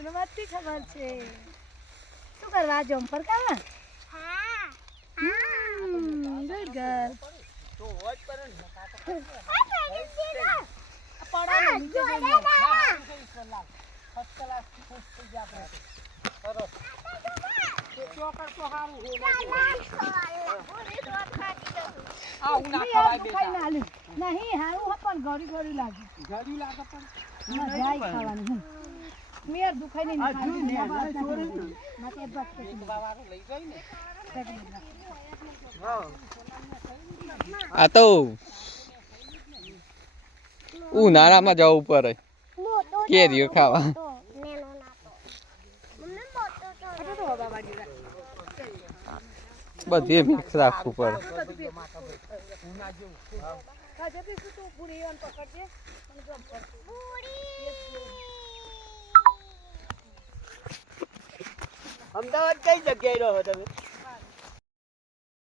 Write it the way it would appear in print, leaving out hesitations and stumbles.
તને બધી ખબર છે શું કરવા જમ્પર કરવા હા ગુડ ગર્લ તો હોજ પર ને પડા ને નીચે જઈને ફર્સ્ટ ક્લાસ ખુશ થઈ ગયા આપણે સરસ ચોકર તો હારું હે આ ઉના ખવાય બેટા નહીં હારું હ પણ ગળી લાગે પણ ના જાય ખાવાનું મેર દુખાઈ નહીં આ જોઈ ને માથે બસ બાવારો લઈ જાય ને આ તો ઉનાળામાં જવું પડે કેરીઓ ખાવા બધી મિક્સ રાખવું પડે અમદાવાદ કઈ જગ્યાએ રહો તમે